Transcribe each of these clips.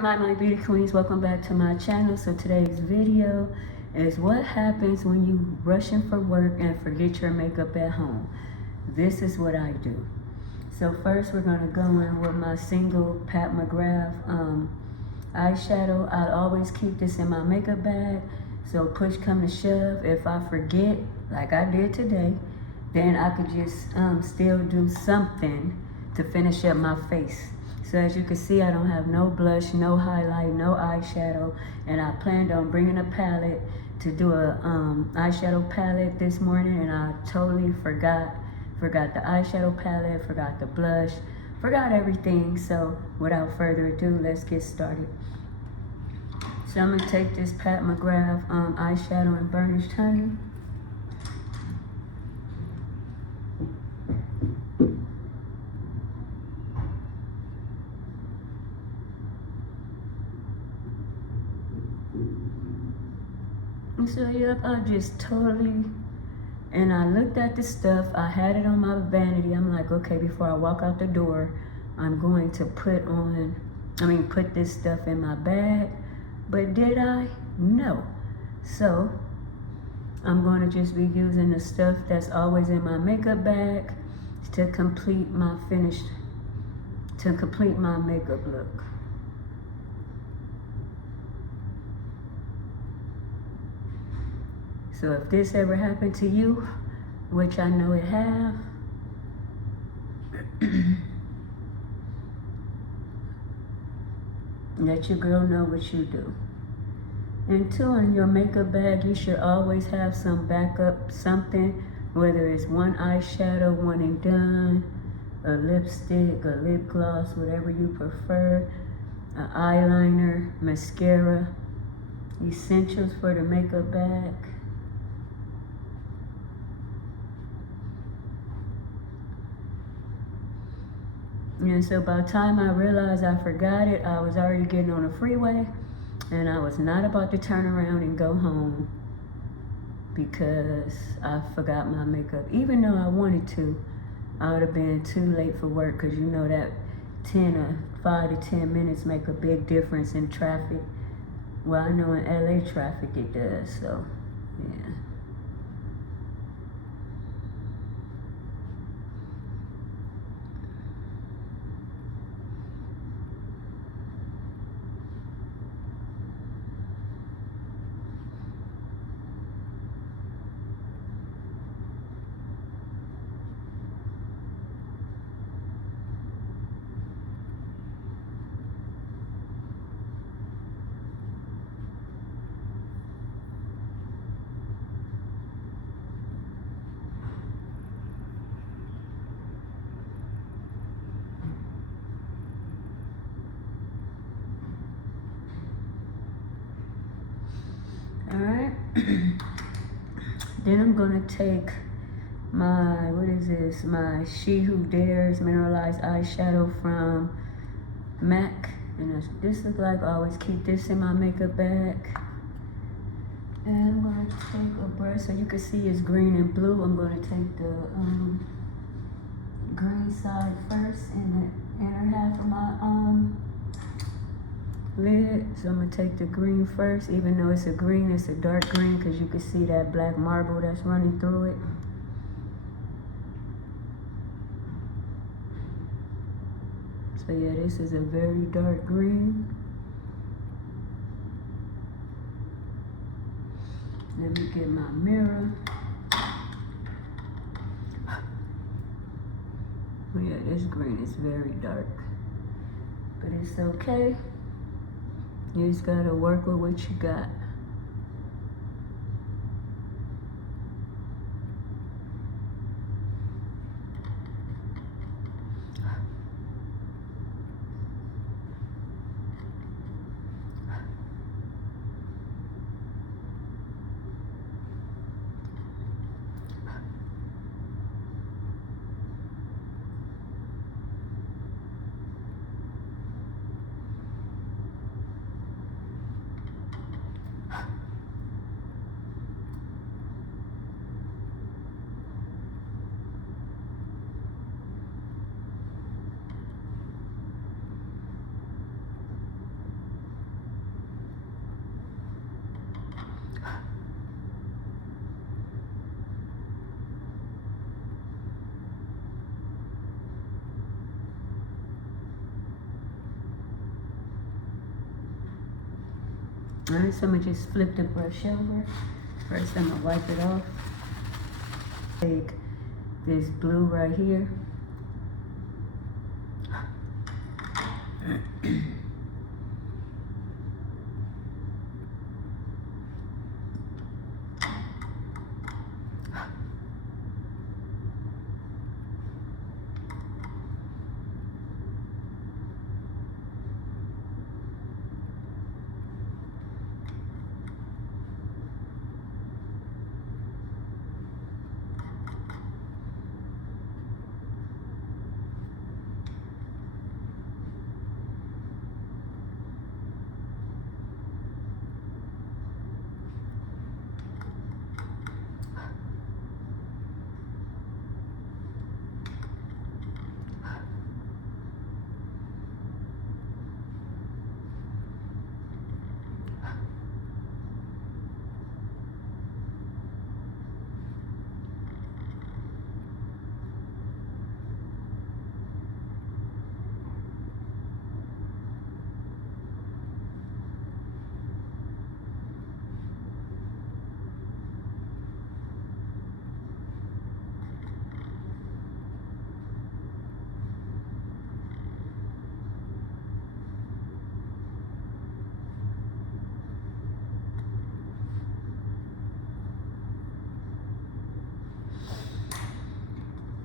Alright, my beauty queens, welcome back to my channel. So today's video is what happens when you rushing for work and forget your makeup at home. This is what I do. So first we're going to go in with my single Pat McGrath eyeshadow. I always keep this in my makeup bag, so push come to shove, if I forget like I did today, then I could just still do something to finish up my face. So as you can see, I don't have no blush, no highlight, no eyeshadow, and I planned on bringing a palette to do a eyeshadow palette this morning, and I totally forgot the eyeshadow palette, forgot the blush, forgot everything. So without further ado, let's get started. So I'm gonna take this Pat McGrath eyeshadow in Burnished Honey. So yep, I just totally, and I looked at the stuff, I had it on my vanity. I'm like, okay, before I walk out the door, I'm going to put this stuff in my bag. But did I? No. So I'm going to just be using the stuff that's always in my makeup bag to complete my makeup look. So if this ever happened to you, which I know it have, let your girl know what you do. And two, in your makeup bag, you should always have some backup, something, whether it's one eyeshadow, one and done, a lipstick, a lip gloss, whatever you prefer, an eyeliner, mascara, essentials for the makeup bag. And so by the time I realized I forgot it, I was already getting on the freeway, and I was not about to turn around and go home because I forgot my makeup. Even though I wanted to, I would have been too late for work, because you know that 5 to 10 minutes make a big difference in traffic. Well, I know in LA traffic it does, so yeah. All right. Then I'm gonna take my, my She Who Dares mineralized eyeshadow from MAC. And that's what this looks like. I always keep this in my makeup bag. And I'm gonna take a brush, so you can see it's green and blue. I'm gonna take the green side first in the inner half of my lid. So I'm gonna take the green first. Even though it's a green, it's a dark green, because you can see that black marble that's running through it. So yeah, this is a very dark green. Let me get my mirror. Oh yeah, this green is very dark, but it's okay. You just gotta work with what you got. Alright, so I'm gonna just flip the brush over. First, I'm gonna wipe it off. Take this blue right here.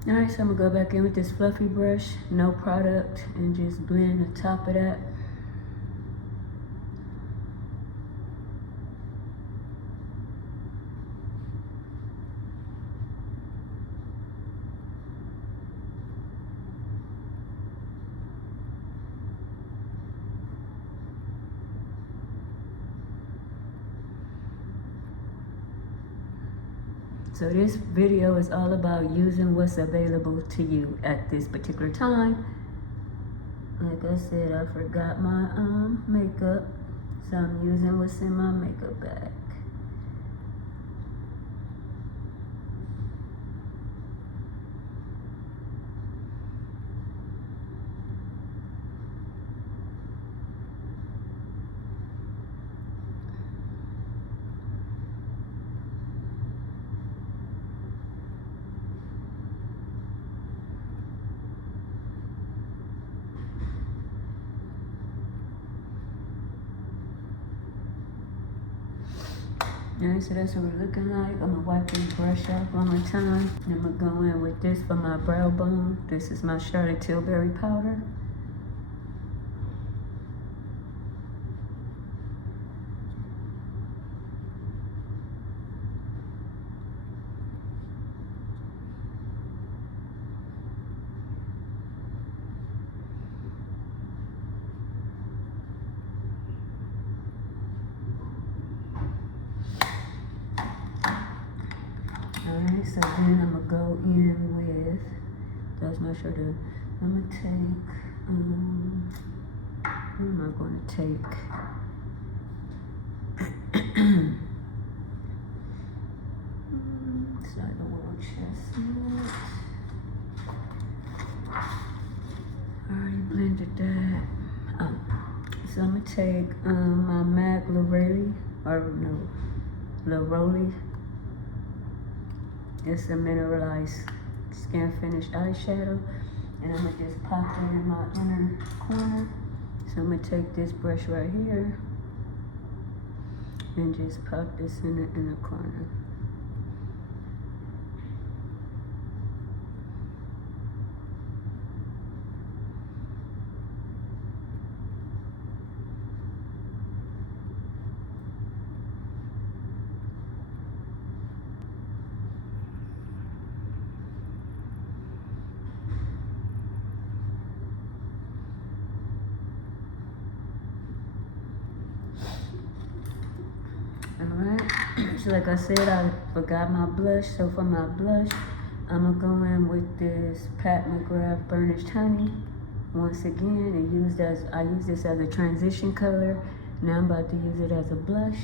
Alright, so I'm gonna go back in with this fluffy brush, no product, and just blend the top of that. So this video is all about using what's available to you at this particular time. Like I said, I forgot my makeup, so I'm using what's in my makeup bag. Alright, so that's what we're looking like. I'm gonna wipe this brush off one more time. I'm gonna go in with this for my brow bone. This is my Charlotte Tilbury powder. Alright, so then I'm gonna go in with, that's my shoulder. I'm gonna take, what am I gonna take? It's not the Wild Chestnut. Already blended that. So I'm gonna take my MAC Lorelli, or no, Lorelli. It's a mineralized skin finish eyeshadow, and I'm gonna just pop it in my inner corner. So I'm gonna take this brush right here and just pop this in the inner corner. Alright, so like I said, I forgot my blush. So for my blush, I'm gonna go in with this Pat McGrath Burnished Honey once again, and I use this as a transition color. Now I'm about to use it as a blush.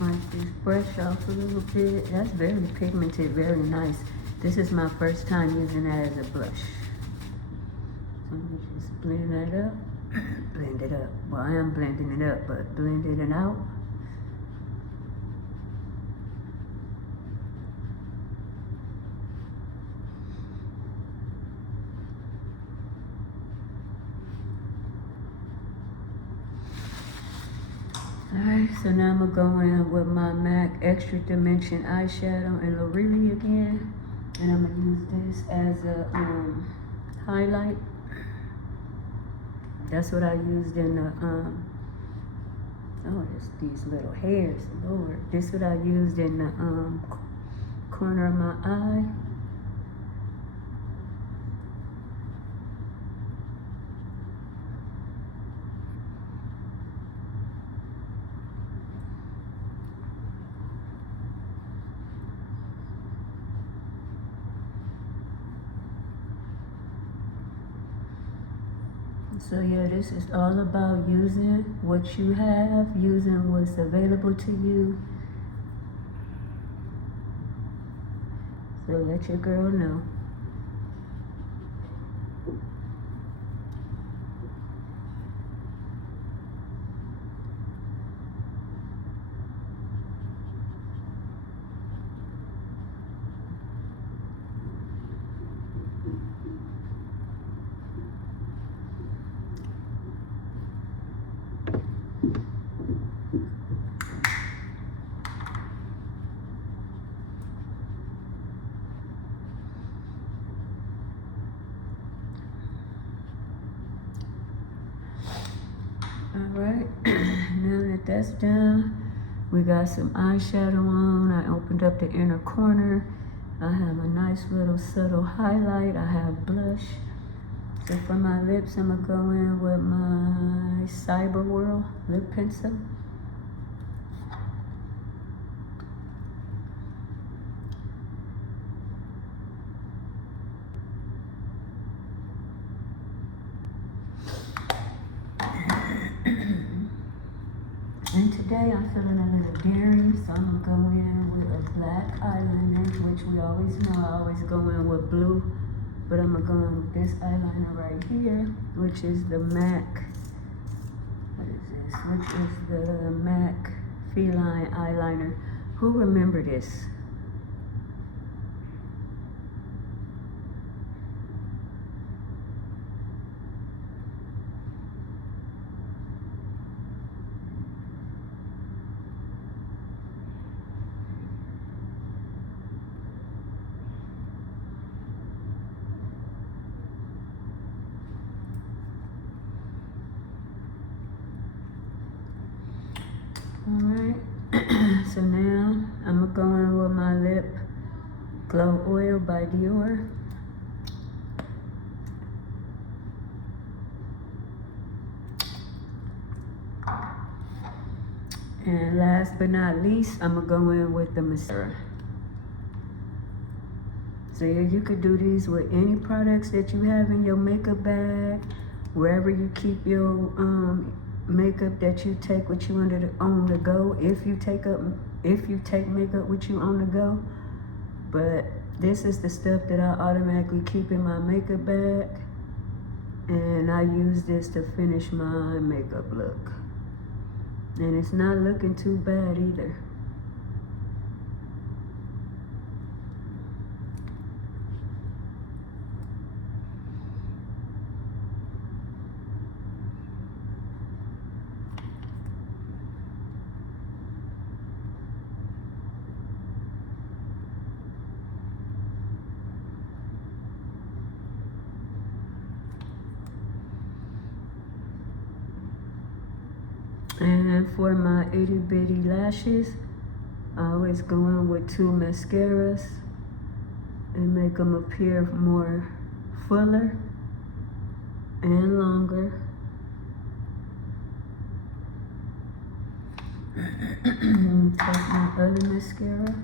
Wipe this brush off a little bit. That's very pigmented, very nice. This is my first time using that as a blush. So let me just blend that up. Blend it up. Well, I am blending it up, but blending it out. Alright, so now I'm gonna go in with my MAC Extra Dimension eyeshadow in Lorelei again. And I'm gonna use this as a highlight. That's what I used in the, oh, it's these little hairs, Lord. This is what I used in the corner of my eye. So yeah, this is all about using what you have, using what's available to you. So let your girl know. Alright, now that that's done, we got some eyeshadow on. I opened up the inner corner. I have a nice little subtle highlight. I have blush. So for my lips, I'm gonna go in with my Cyber World lip pencil. And today I'm feeling a little daring, so I'm gonna go in with a black eyeliner, which we always know I always go in with blue, but I'm gonna go in with this eyeliner right here, which is the MAC, what is this? Which is the MAC Feline eyeliner. Who remember this? Alright, so now I'm gonna go in with my lip glow oil by Dior. And last but not least, I'm gonna go in with the mascara. So yeah, you could do these with any products that you have in your makeup bag, wherever you keep your makeup that you take with you on the go, if you take makeup with you on the go. But this is the stuff that I automatically keep in my makeup bag, and I use this to finish my makeup look, and it's not looking too bad either. And for my itty bitty lashes, I always go in with 2 mascaras and make them appear more fuller and longer. Take my other mascara.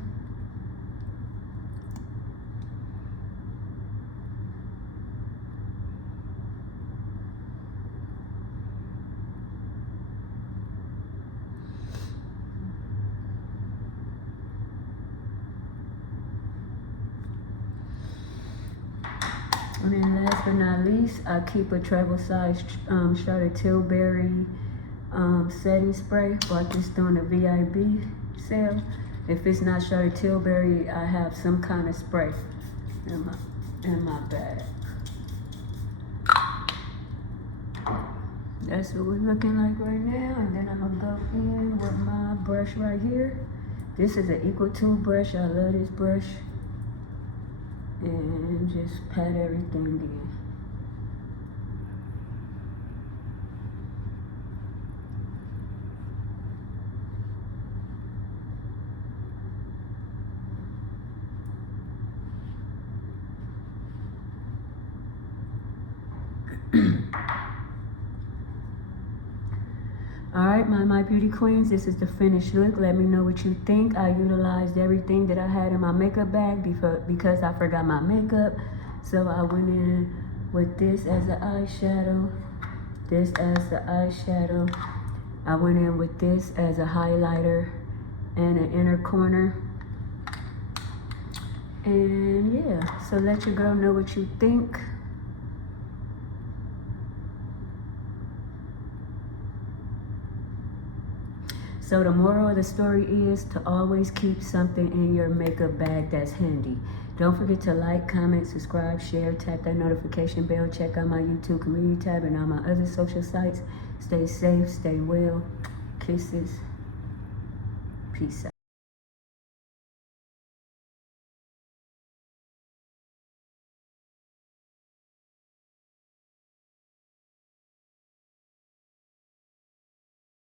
And then last but not least, I keep a travel size Charlotte Tilbury setting spray. Bought this during the VIB sale. If it's not Charlotte Tilbury, I have some kind of spray in my bag. That's what we're looking like right now. And then I'm gonna go in with my brush right here. This is an equal tube brush. I love this brush. And just pat everything in. Alright, my beauty queens, this is the finished look. Let me know what you think. I utilized everything that I had in my makeup bag because I forgot my makeup. So I went in with this as an eyeshadow, this as the eyeshadow. I went in with this as a highlighter and an inner corner. And yeah, so let your girl know what you think. So the moral of the story is to always keep something in your makeup bag that's handy. Don't forget to like, comment, subscribe, share, tap that notification bell, check out my YouTube community tab and all my other social sites. Stay safe, stay well. Kisses. Peace out.